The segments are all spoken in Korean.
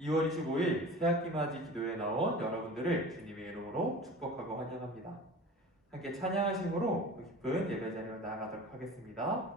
2월 25일 새학기 맞이 기도에 나온 여러분들을 주님의 이름으로 축복하고 환영합니다. 함께 찬양하심으로 깊은 예배 자리로 나아가도록 하겠습니다.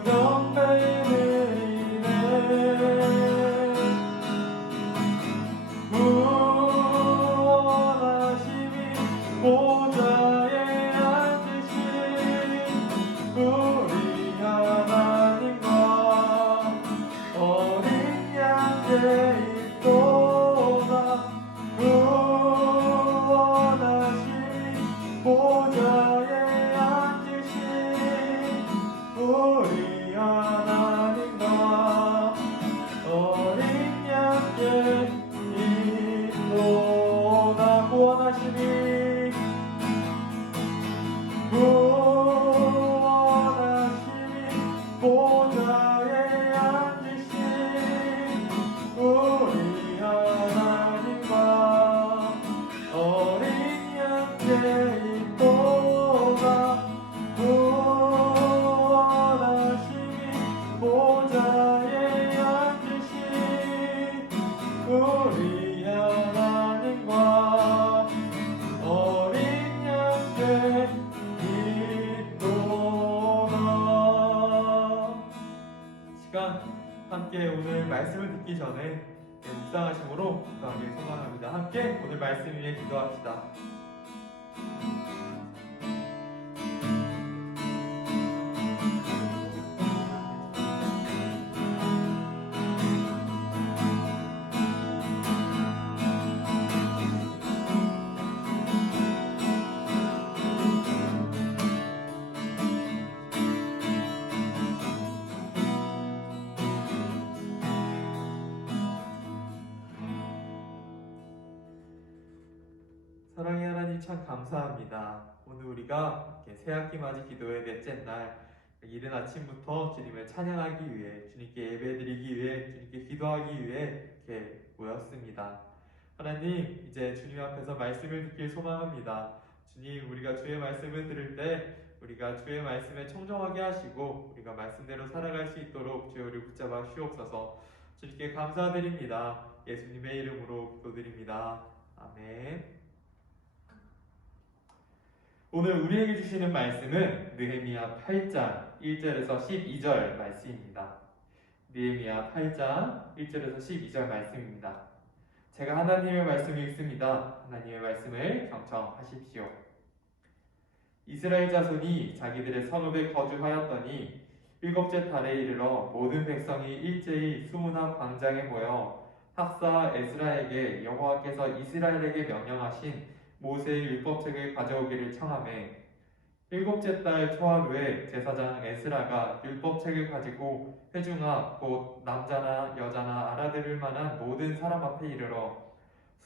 주 함께 오늘 말씀 위에 기도합시다. 사랑의 하나님 참 감사합니다. 오늘 우리가 이렇게 새학기 맞이 기도의 넷째 날 이른 아침부터 주님을 찬양하기 위해 주님께 예배드리기 위해 주님께 기도하기 위해 이렇게 모였습니다. 하나님 이제 주님 앞에서 말씀을 듣길 소망합니다. 주님 우리가 주의 말씀을 들을 때 우리가 주의 말씀에 청정하게 하시고 우리가 말씀대로 살아갈 수 있도록 주여를 붙잡아 주옵소서 주님께 감사드립니다. 예수님의 이름으로 기도드립니다. 아멘. 오늘 우리에게 주시는 말씀은 느헤미야 8장 1절에서 12절 말씀입니다. 느헤미야 8장 1절에서 12절 말씀입니다. 제가 하나님의 말씀을 읽습니다. 하나님의 말씀을 경청하십시오. 이스라엘 자손이 자기들의 성읍에 거주하였더니 일곱째 달에 이르러 모든 백성이 일제히 수문학 광장에 모여 학사 에스라에게 여호와께서 이스라엘에게 명령하신 모세의 율법책을 가져오기를 청하매 일곱째 달 초하루에 제사장 에스라가 율법책을 가지고 회중아 곧 남자나 여자나 알아들 알아들을 만한 모든 사람 앞에 이르러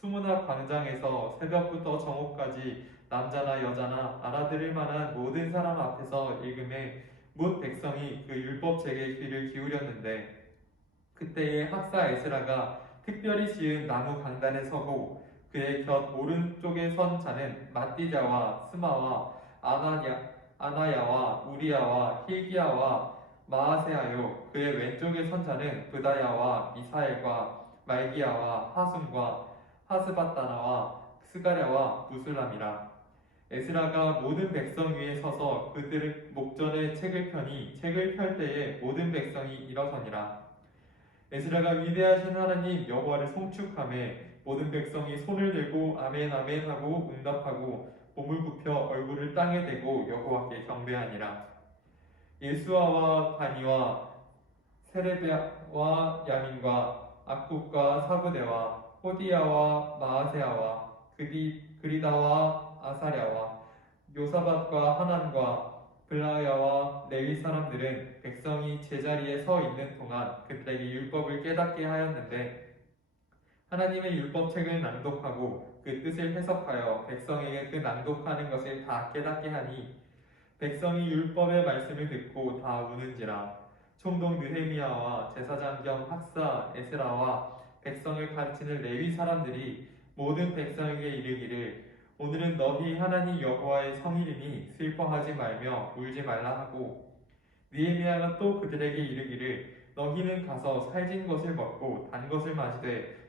수문학 광장에서 새벽부터 정오까지 남자나 여자나 알아들을 만한 모든 사람 앞에서 읽음에 못 백성이 그 율법책에 귀를 기울였는데 그때에 학사 에스라가 특별히 지은 나무 강단에 서고 그의 곁 오른쪽에 선 자는 마띠자와 스마와 아나야, 아나야와 우리야와 힐기야와 마아세아요. 그의 왼쪽에 선 자는 브다야와 미사엘과 말기야와 하순과 하스바다나와 스가랴와 무술람이라. 에스라가 모든 백성 위에 서서 그들의 목전에 책을 펴니 책을 펼 때에 모든 백성이 일어서니라. 에스라가 위대하신 하나님 여호와를 송축함에 모든 백성이 손을 들고 아멘 아멘 하고 응답하고 몸을 굽혀 얼굴을 땅에 대고 여호와께 경배하니라. 예수아와 바니와 세레베와 야민과 악국과 사부대와 호디야와 마아세아와 그디 그리다와 아사랴와 요사밭과 하난과 블라야와 레위 사람들은 백성이 제자리에 서 있는 동안 그들에게 율법을 깨닫게 하였는데 하나님의 율법책을 낭독하고 그 뜻을 해석하여 백성에게 그 낭독하는 것을 다 깨닫게 하니 백성이 율법의 말씀을 듣고 다 우는지라. 총독 느헤미야와 제사장 겸 학사 에스라와 백성을 가르치는 레위 사람들이 모든 백성에게 이르기를 오늘은 너희 하나님 여호와의 성일이니 슬퍼하지 말며 울지 말라 하고. 느헤미야가 또 그들에게 이르기를 너희는 가서 살진 것을 먹고 단 것을 마시되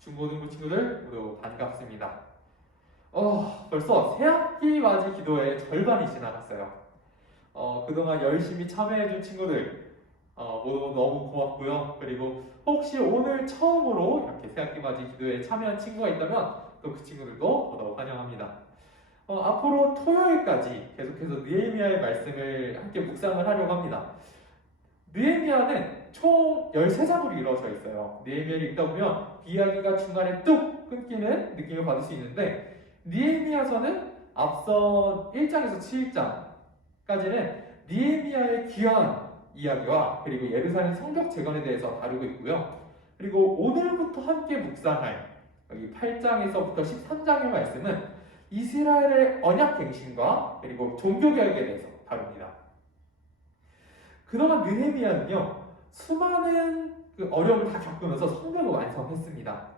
중고등부 친구들 모두 반갑습니다. 어, 벌써 새학기 맞이 기도의 절반이 지나갔어요. 어, 그동안 열심히 참여해준 친구들 어, 모두 너무 고맙고요. 그리고 혹시 오늘 처음으로 이렇게 새학기 맞이 기도에 참여한 친구가 있다면 또 그 친구들도 더더욱 환영합니다. 어, 앞으로 토요일까지 계속해서 느헤미야의 말씀을 함께 묵상을 하려고 합니다. 느헤미야는 총 13장으로 이루어져 있어요. 느헤미야를 읽다 보면 이야기가 중간에 뚝 끊기는 느낌을 받을 수 있는데 느헤미야서는 앞선 1장에서 7장까지는 느헤미야의 귀한 이야기와 그리고 예루살렘 성벽 재건에 대해서 다루고 있고요. 그리고 오늘부터 함께 묵상할 여기 8장에서부터 13장의 말씀은 이스라엘의 언약 갱신과 그리고 종교 개혁에 대해서 다룹니다. 그동안 느헤미야는요 수많은 그 어려움을 다 겪으면서 성벽을 완성했습니다.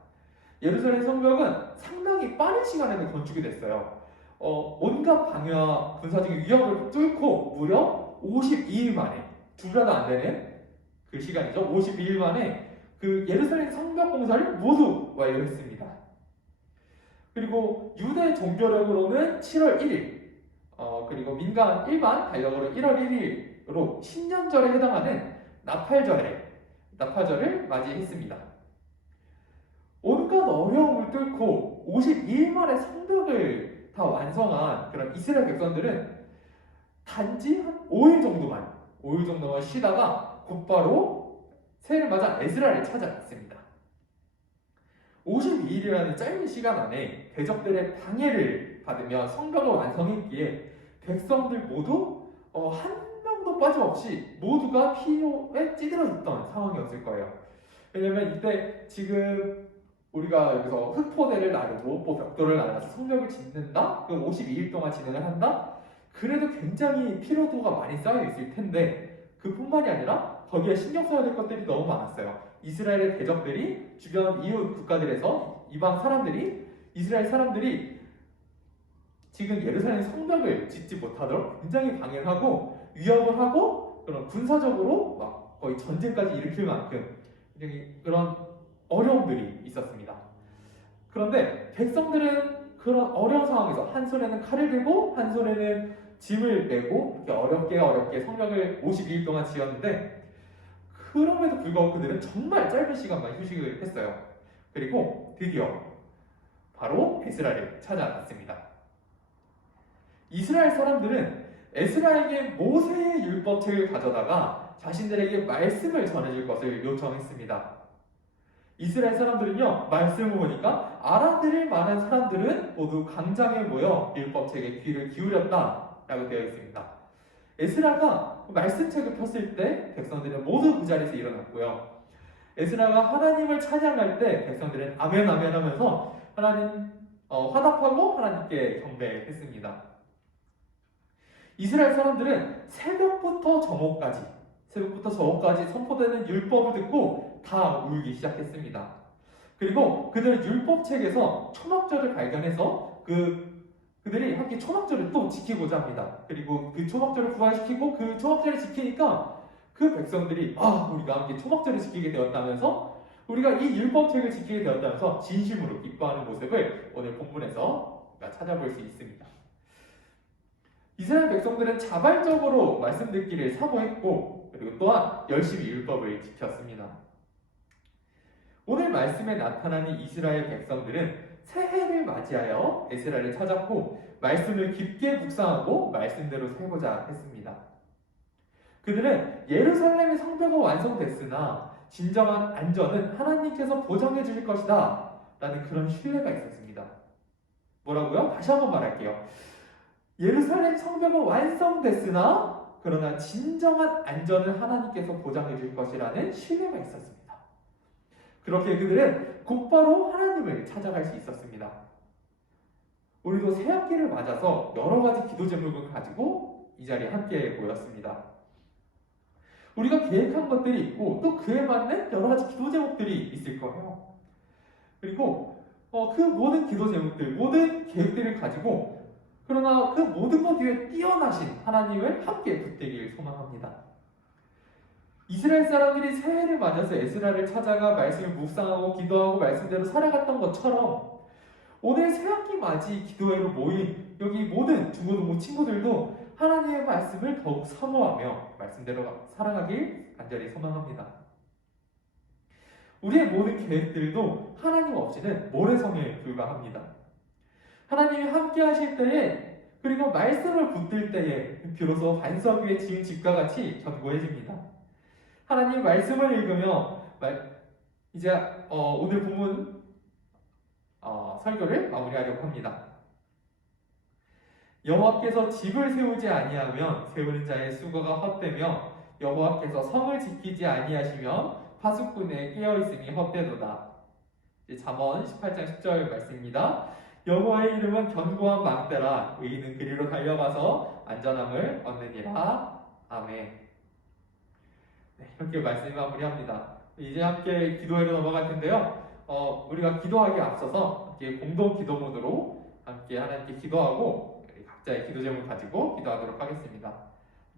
예루살렘 성벽은 상당히 빠른 시간에 건축이 됐어요. 어, 온갖 방해와 군사적인 위협을 뚫고 무려 52일 만에 두라도 안 되는 그 시간이죠. 52일 만에 그 예루살렘 성벽 공사를 모두 완료했습니다. 그리고 유대 종교력으로는 7월 1일, 어, 그리고 민간 일반 달력으로 1월 1일로 신년절에 해당하는 나팔절에 나팔절을 맞이했습니다. 온갖 어려움을 뚫고 52일 만에 성벽을 다 완성한 그런 이스라엘 백성들은 단지 한 5일 정도만 5일 정도만 쉬다가 곧바로 새해를 맞아 에스라를 찾아갔습니다. 52일이라는 짧은 시간 안에 대적들의 방해를 받으며 성벽을 완성했기에 백성들 모두 어, 한 명도 빠짐없이 모두가 피로에 찌들어 있던 상황이었을 거예요. 왜냐면 이때 지금 우리가 여기서 흑포대를 나르고 뭐 벽돌을 나르서 성벽을 짓는다? 그 52일 동안 진행을 한다? 그래도 굉장히 피로도가 많이 쌓여 있을 텐데 그뿐만이 아니라 거기에 신경 써야 될 것들이 너무 많았어요. 이스라엘의 대적들이 주변 이웃 국가들에서 이방 사람들이 이스라엘 사람들이 지금 예루살렘 성벽을 짓지 못하도록 굉장히 방해를 하고 위협을 하고 그런 군사적으로 막 거의 전쟁까지 일으킬 만큼 굉장히 그런 어려움들이 있었습니다. 그런데 백성들은 그런 어려운 상황에서 한 손에는 칼을 들고 한 손에는 짐을 메고 이렇게 어렵게 어렵게 성벽을 52일 동안 지었는데 그럼에도 불구하고 그들은 정말 짧은 시간만 휴식을 했어요. 그리고 드디어 바로 에스라를 찾아갔습니다. 이스라엘 사람들은 에스라에게 모세의 율법책을 가져다가 자신들에게 말씀을 전해줄 것을 요청했습니다. 이스라엘 사람들은요, 말씀을 보니까 알아들을 만한 사람들은 모두 강장에 모여 율법책에 귀를 기울였다 라고 되어 있습니다. 에스라가 그 말씀책을 폈을 때 백성들은 모두 그 자리에서 일어났고요. 에스라가 하나님을 찬양할 때 백성들은 아멘 아멘 하면서 하나님 어, 화답하고 하나님께 경배했습니다. 이스라엘 사람들은 새벽부터 저녁까지 새벽부터 저녁까지 선포되는 율법을 듣고 다 울기 시작했습니다. 그리고 그들은 율법책에서 초막절을 발견해서 그 그들이 함께 초막절을 또 지키고자 합니다. 그리고 그 초막절을 부활시키고 그 초막절을 지키니까 그 백성들이 아 우리가 함께 초막절을 지키게 되었다면서 우리가 이 율법책을 지키게 되었다면서 진심으로 기뻐하는 모습을 오늘 본문에서 찾아볼 수 있습니다. 이스라엘 백성들은 자발적으로 말씀 듣기를 사모했고 그리고 또한 열심히 율법을 지켰습니다. 오늘 말씀에 나타나는 이스라엘 백성들은 새해를 맞이하여 에스라를 찾았고 말씀을 깊게 묵상하고 말씀대로 살고자 했습니다. 그들은 예루살렘의 성벽은 완성됐으나 진정한 안전은 하나님께서 보장해 주실 것이다 라는 그런 신뢰가 있었습니다. 뭐라고요? 다시 한번 말할게요. 예루살렘 성벽은 완성됐으나 그러나 진정한 안전을 하나님께서 보장해 줄 것이라는 신뢰가 있었습니다. 그렇게 그들은 곧바로 하나님을 찾아갈 수 있었습니다. 우리도 새 학기를 맞아서 여러 가지 기도 제목을 가지고 이 자리에 함께 모였습니다. 우리가 계획한 것들이 있고 또 그에 맞는 여러 가지 기도 제목들이 있을 거예요. 그리고 어, 그 모든 기도 제목들, 모든 계획들을 가지고 그러나 그 모든 것 위에 뛰어나신 하나님을 함께 붙들길 소망합니다. 이스라엘 사람들이 새해를 맞아서 에스라를 찾아가 말씀을 묵상하고 기도하고 말씀대로 살아갔던 것처럼 오늘 새학기 맞이 기도회로 모인 여기 모든 중고등부 친구들도 하나님의 말씀을 더욱 사모하며 말씀대로 살아가길 간절히 소망합니다. 우리의 모든 계획들도 하나님 없이는 모래성에 불과합니다. 하나님이 함께 하실 때에 그리고 말씀을 붙들 때에 비로소 반석 위에 지은 집과 같이 견고해집니다. 하나님 말씀을 읽으며 이제 어, 오늘 본문 어, 설교를 마무리하려고 합니다. 여호와께서 집을 세우지 아니하면 세우는 자의 수고가 헛되며 여호와께서 성을 지키지 아니하시면 파수꾼에 깨어 있음이 헛되도다. 잠언 18장 10절 말씀입니다. 여호와의 이름은 견고한 망대라 의인은 그리로 달려가서 안전함을 얻느니라. 아멘. 네, 이렇게 말씀 마무리합니다. 이제 함께 기도회로 넘어갈 텐데요. 어, 우리가 기도하기 앞서서 함께 공동 기도 모드로 함께 하나님께 기도하고 각자의 기도 제목 가지고 기도하도록 하겠습니다.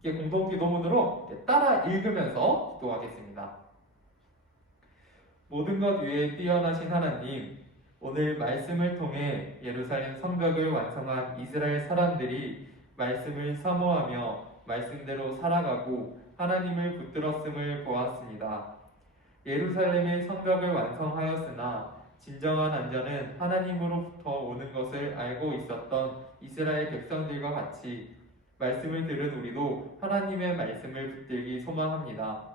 이렇게 공동 기도 모드로 따라 읽으면서 기도하겠습니다. 모든 것 위에 뛰어나신 하나님, 오늘 말씀을 통해 예루살렘 성벽을 완성한 이스라엘 사람들이 말씀을 사모하며 말씀대로 살아가고 하나님을 붙들었음을 보았습니다. 예루살렘의 성벽을 완성하였으나 진정한 안전은 하나님으로부터 오는 것을 알고 있었던 이스라엘 백성들과 같이 말씀을 들은 우리도 하나님의 말씀을 붙들기 소망합니다.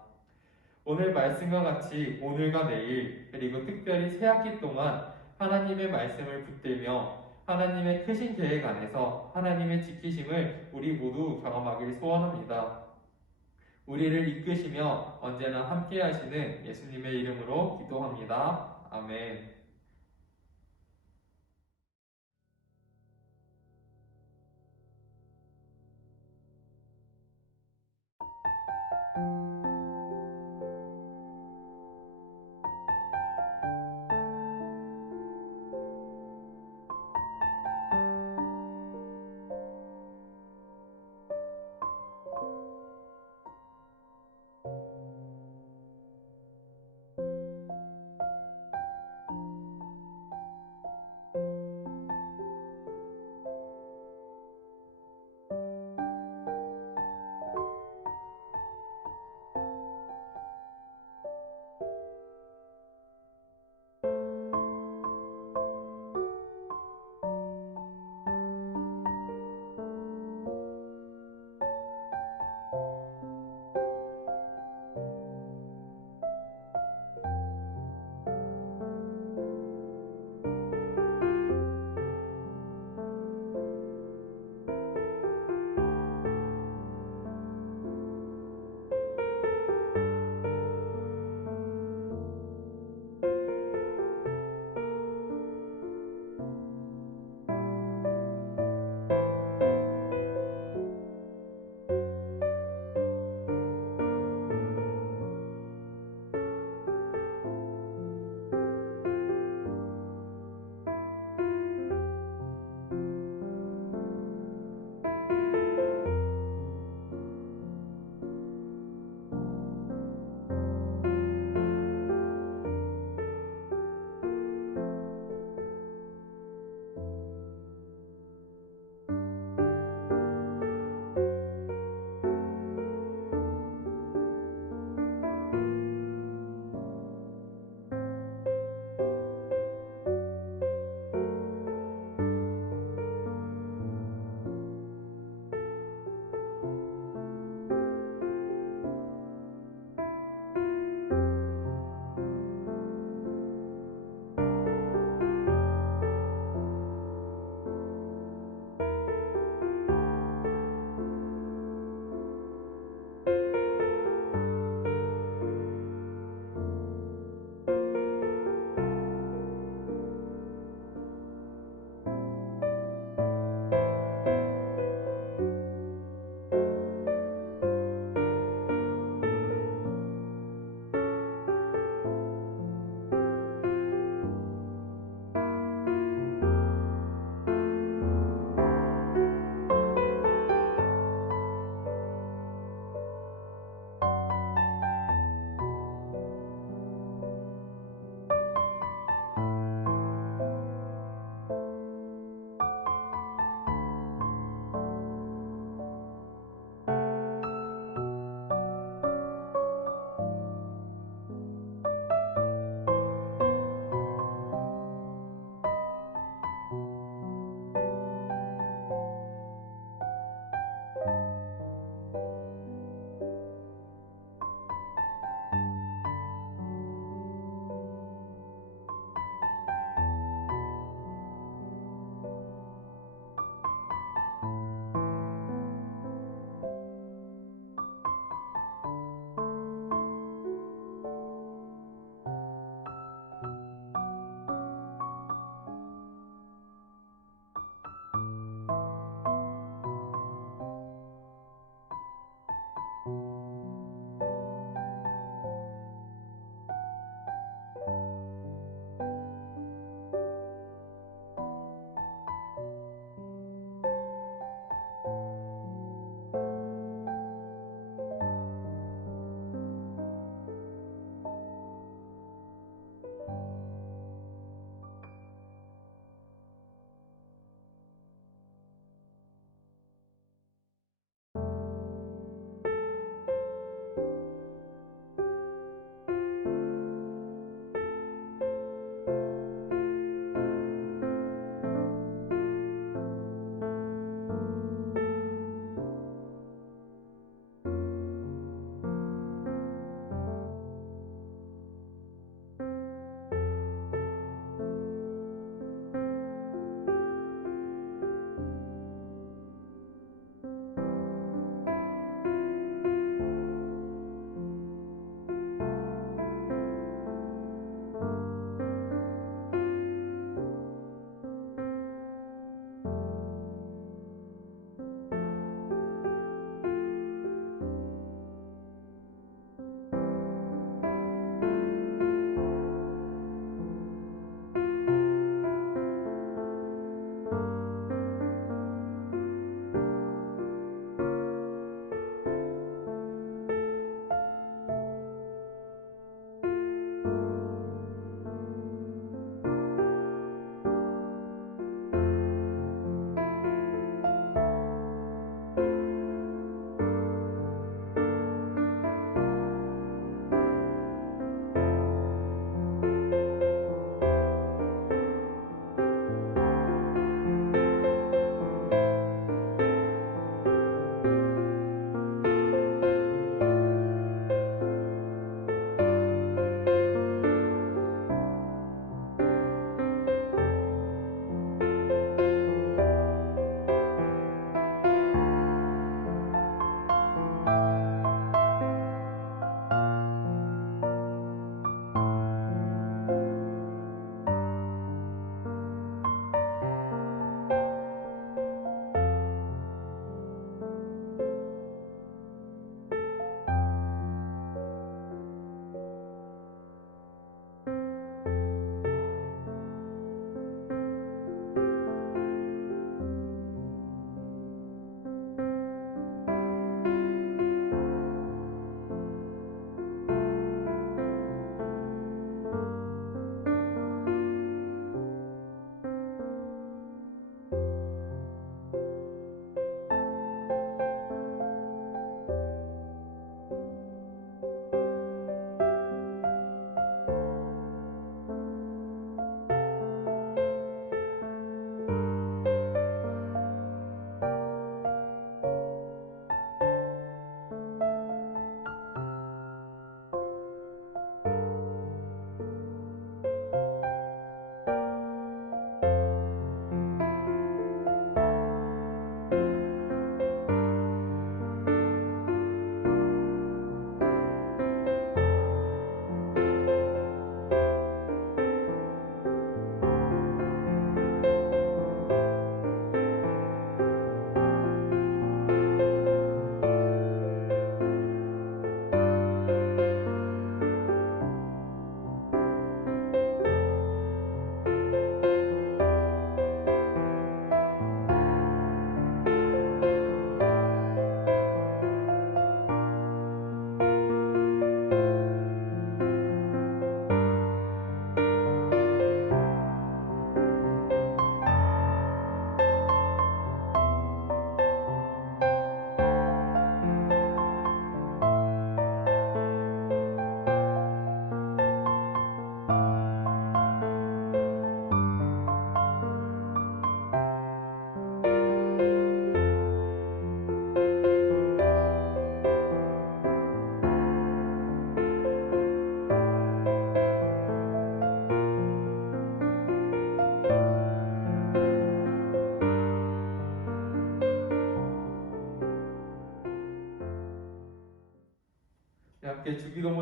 오늘 말씀과 같이 오늘과 내일 그리고 특별히 새 학기 동안 하나님의 말씀을 붙들며 하나님의 크신 계획 안에서 하나님의 지키심을 우리 모두 경험하길 소원합니다. 우리를 이끄시며 언제나 함께 하시는 예수님의 이름으로 기도합니다. 아멘.